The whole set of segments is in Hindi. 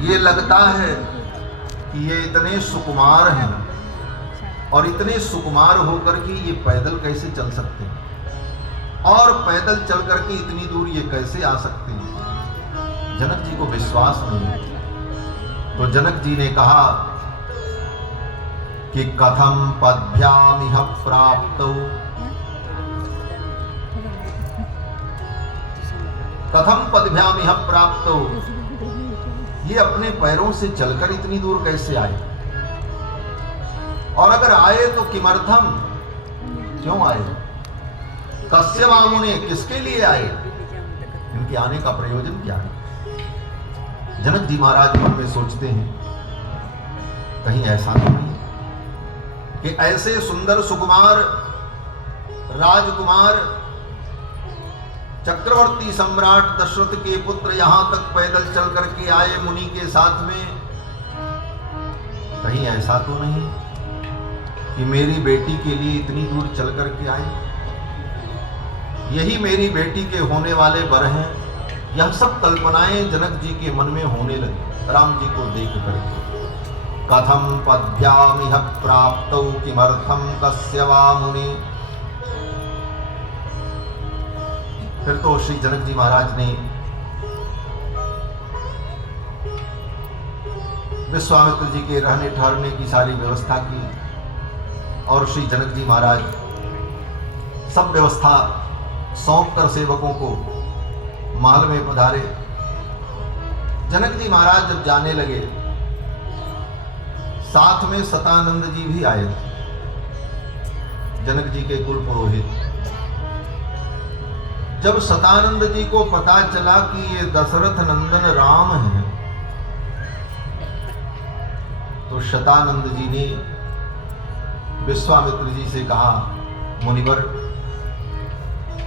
ये लगता है कि ये इतने सुकुमार हैं और इतने सुकुमार होकर के ये पैदल कैसे चल सकते हैं, और पैदल चल करके इतनी दूर ये कैसे आ सकते हैं। जनक जी को विश्वास नहीं। तो जनक जी ने कहा कि कथम पद्भ्यामिह प्राप्तौ, कथम पद्भ्यामिह प्राप्तौ, ये अपने पैरों से चलकर इतनी दूर कैसे आए, और अगर आए तो किमर्थम, क्यों आए, कस्य वामुने, किसके लिए आए, इनके आने का प्रयोजन क्या है। जनक जी महाराज मन में सोचते हैं कहीं ऐसा तो नहीं कि ऐसे सुंदर सुकुमार राजकुमार चक्रवर्ती सम्राट दशरथ के पुत्र यहां तक पैदल चल करके आए मुनि के साथ में, कहीं ऐसा तो नहीं कि मेरी बेटी के लिए इतनी दूर चल करके आए, यही मेरी बेटी के होने वाले वर हैं। यह सब कल्पनाएं जनक जी के मन में होने लगी राम जी को देख करके। कथम पद्भ्यामिह प्राप्तौ किमर्थम कस्य वा मुने। फिर तो श्री जनक जी महाराज ने विश्वामित्र जी के रहने ठहरने की सारी व्यवस्था की, और श्री जनक जी महाराज सब व्यवस्था सौंप कर सेवकों को महल में पधारे। जनक जी महाराज जब जाने लगे, साथ में सतानंद जी भी आए थे, जनक जी के कुल पुरोहित। जब सतानंद जी को पता चला कि ये दशरथ नंदन राम हैं, तो शतानंद जी ने विश्वामित्र जी से कहा, मुनिवर,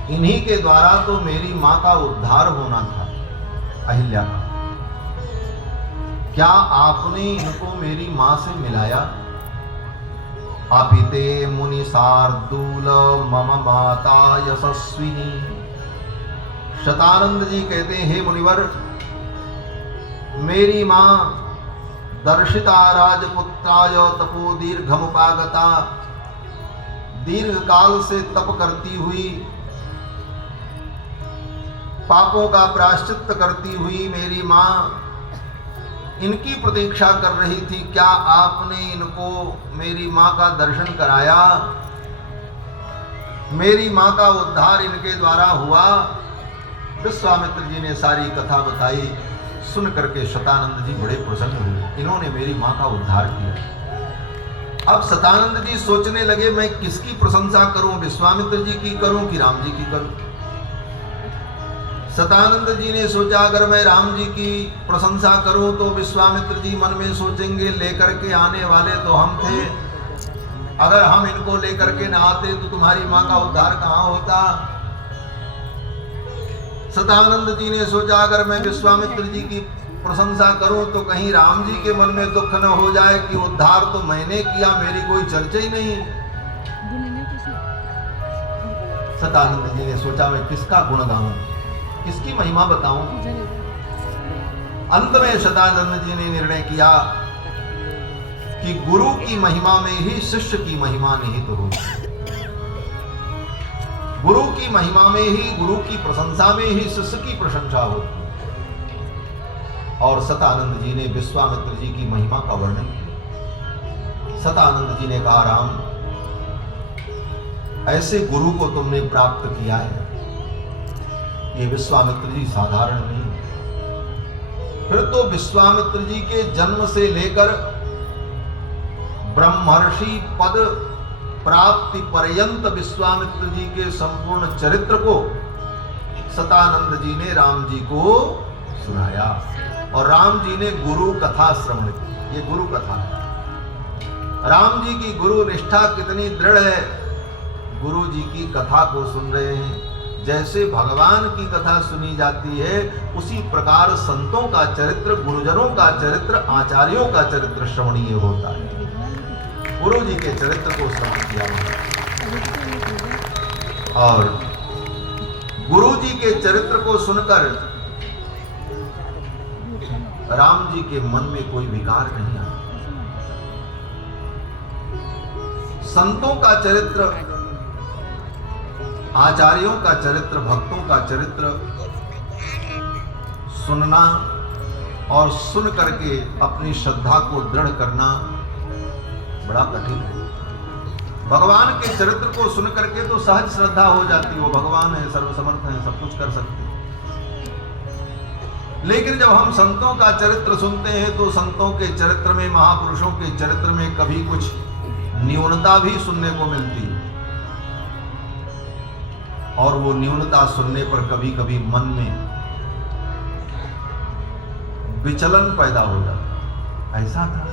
इन्हीं के द्वारा तो मेरी मां का उद्धार होना था, अहिल्या का। क्या आपने इनको मेरी मां से मिलाया? अपिते मुनि शार्दूल मम माता यशस्विनी। शतानंद जी कहते हैं, हे मुनिवर, मेरी मां दर्शिता राजपुत्राय तपो दीर्घमुपागता, दीर्घ काल से तप करती हुई, पापों का प्रायश्चित करती हुई मेरी मां इनकी प्रतीक्षा कर रही थी। क्या आपने इनको मेरी मां का दर्शन कराया? मेरी मां का उद्धार इनके द्वारा हुआ। विश्वामित्र जी ने सारी कथा बताई। सुन करके शतानंद जी बड़े प्रसन्न हुए, इन्होंने मेरी मां का उद्धार किया। अब शतानंद जी सोचने लगे, मैं किसकी प्रशंसा करूं, विश्वामित्र जी की करूं कि राम जी की करूं। शतानंद जी ने सोचा, अगर मैं राम जी की प्रशंसा करूं तो विश्वामित्र जी मन में सोचेंगे लेकर के आने वाले तो हम थे, अगर हम इनको लेकर के ना आते तो तुम्हारी मां का उद्धार कहां होता। शतानंद जी ने सोचा, अगर मैं विश्वामित्र जी की प्रशंसा करूं तो कहीं राम जी के मन में दुख न हो जाए कि उद्धार तो मैंने किया, मेरी कोई चर्चा ही नहीं। शतानंद जी ने सोचा, मैं किसका गुण गाऊं, किसकी महिमा बताऊं। अंत में शतानंद जी ने निर्णय किया कि गुरु की महिमा में ही शिष्य की महिमा निहित होती, गुरु की महिमा में ही, गुरु की प्रशंसा में ही शिष्य की प्रशंसा होती। और शतानंद जी ने विश्वामित्र जी की महिमा का वर्णन किया। शतानंद जी ने कहा, राम, ऐसे गुरु को तुमने प्राप्त किया है, ये विश्वामित्र जी साधारण नहीं। फिर तो विश्वामित्र जी के जन्म से लेकर ब्रह्मर्षि पद प्राप्ति पर्यंत विश्वामित्र जी के संपूर्ण चरित्र को शतानंद जी ने राम जी को सुनाया, और राम जी ने गुरु कथा श्रवण की। ये गुरु कथा है। राम जी की गुरु निष्ठा कितनी दृढ़ है, गुरु जी की कथा को सुन रहे हैं। जैसे भगवान की कथा सुनी जाती है, उसी प्रकार संतों का चरित्र, गुरुजनों का चरित्र, आचार्यों का चरित्र श्रवणीय होता है। गुरु जी के चरित्र को श्रवण किया, और गुरु जी के चरित्र को सुनकर राम जी के मन में कोई विकार नहीं आया। संतों का चरित्र, आचार्यों का चरित्र, भक्तों का चरित्र सुनना और सुन करके अपनी श्रद्धा को दृढ़ करना बड़ा कठिन है। भगवान के चरित्र को सुन करके तो सहज श्रद्धा हो जाती, वो भगवान है, सर्वसमर्थ है, सब कुछ कर सकते हैं। लेकिन जब हम संतों का चरित्र सुनते हैं तो संतों के चरित्र में, महापुरुषों के चरित्र में कभी कुछ न्यूनता भी सुनने को मिलती है, और वो न्यूनता सुनने पर कभी कभी मन में विचलन पैदा हो जाता। ऐसा था।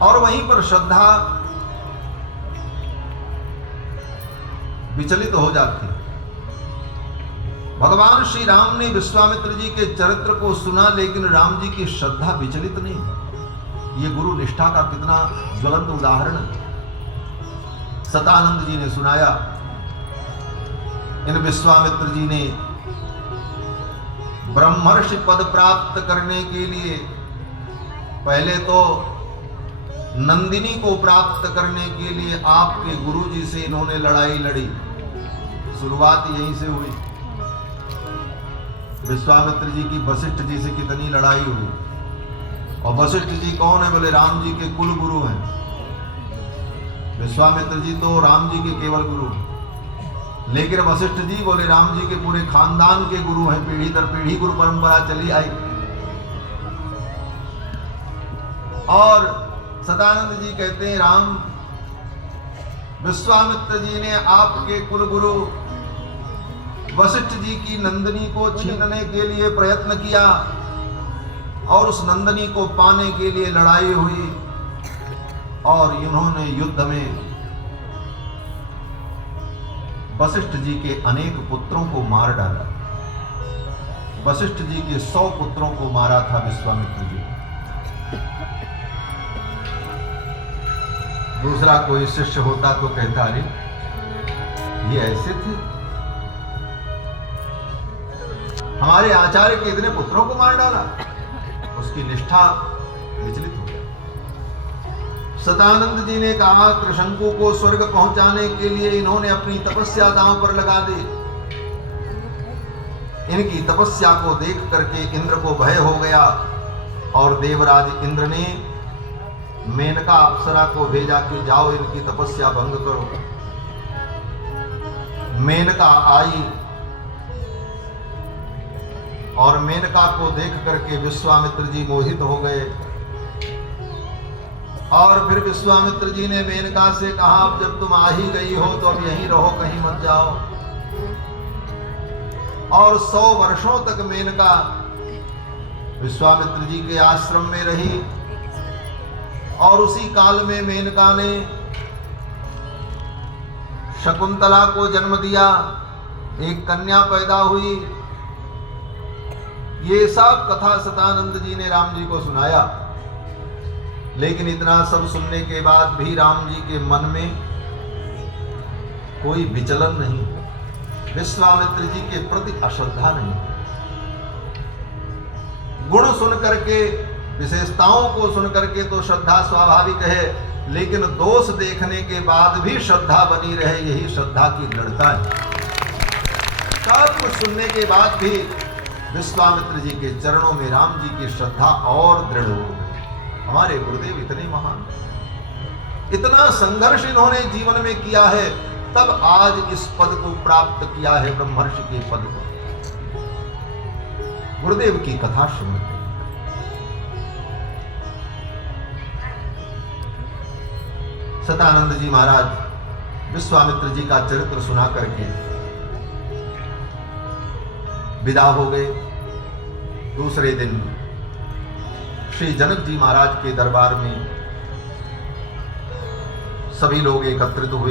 और वहीं पर श्रद्धा विचलित हो जाती। भगवान श्री राम ने विश्वामित्र जी के चरित्र को सुना, लेकिन राम जी की श्रद्धा विचलित नहीं। ये गुरु निष्ठा का कितना ज्वलंत उदाहरण है। सतानंद जी ने सुनाया, इन विश्वामित्र जी ने ब्रह्मर्षि पद प्राप्त करने के लिए पहले तो नंदिनी को प्राप्त करने के लिए आपके गुरु जी से इन्होंने लड़ाई लड़ी। शुरुआत यहीं से हुई। विश्वामित्र जी की वशिष्ठ जी से कितनी लड़ाई हुई। और वशिष्ठ जी कौन है? बोले राम जी के कुल गुरु हैं। विश्वामित्र जी तो राम जी के केवल गुरु, लेकिन वशिष्ठ जी बोले राम जी के पूरे खानदान के गुरु हैं। पीढ़ी दर पीढ़ी गुरु परंपरा चली आई। और सदानंद जी कहते हैं, राम विश्वामित्र जी ने आपके कुल गुरु वशिष्ठ जी की नंदिनी को छीनने के लिए प्रयत्न किया, और उस नंदिनी को पाने के लिए लड़ाई हुई, और इन्होंने युद्ध में वशिष्ठ जी के अनेक पुत्रों को मार डाला। वशिष्ठ जी के 100 पुत्रों को मारा था विश्वामित्र जी। दूसरा कोई शिष्य होता तो कहता, अरे ये ऐसे थे, हमारे आचार्य के इतने पुत्रों को मार डाला। उसकी निष्ठा विचलित हो गई। सदानंद जी ने कहा, त्रिशंकु को स्वर्ग पहुंचाने के लिए इन्होंने अपनी तपस्या दांव पर लगा दी। इनकी तपस्या को देख करके इंद्र को भय हो गया, और देवराज इंद्र ने मेनका अप्सरा को भेजा कि जाओ इनकी तपस्या भंग करो। मेनका आई, और मेनका को देख करके विश्वामित्र जी मोहित हो गए। और फिर विश्वामित्र जी ने मेनका से कहा, अब जब तुम आ ही गई हो तो अब यहीं रहो, कहीं मत जाओ। और 100 वर्षों तक मेनका विश्वामित्र जी के आश्रम में रही। और उसी काल में मेनका ने शकुंतला को जन्म दिया, एक कन्या पैदा हुई। ये सब कथा सतानंद जी ने राम जी को सुनाया। लेकिन इतना सब सुनने के बाद भी राम जी के मन में कोई विचलन नहीं, विश्वामित्र जी के प्रति अश्रद्धा नहीं। गुण सुन करके, विशेषताओं को सुन करके तो श्रद्धा स्वाभाविक है, लेकिन दोष देखने के बाद भी श्रद्धा बनी रहे, यही श्रद्धा की दृढ़ता है। सब कुछ सुनने के बाद भी विश्वामित्र जी के चरणों में राम जी की श्रद्धा और दृढ़ हो गई। हमारे गुरुदेव इतने महान, इतना संघर्ष इन्होंने जीवन में किया है, तब आज इस पद को प्राप्त किया है, ब्रह्मर्षि के पद को। गुरुदेव की कथा सुनते सतानंद जी महाराज विश्वामित्र जी का चरित्र सुना करके विदा हो गए। दूसरे दिन श्री जनक जी महाराज के दरबार में सभी लोग एकत्रित हुए।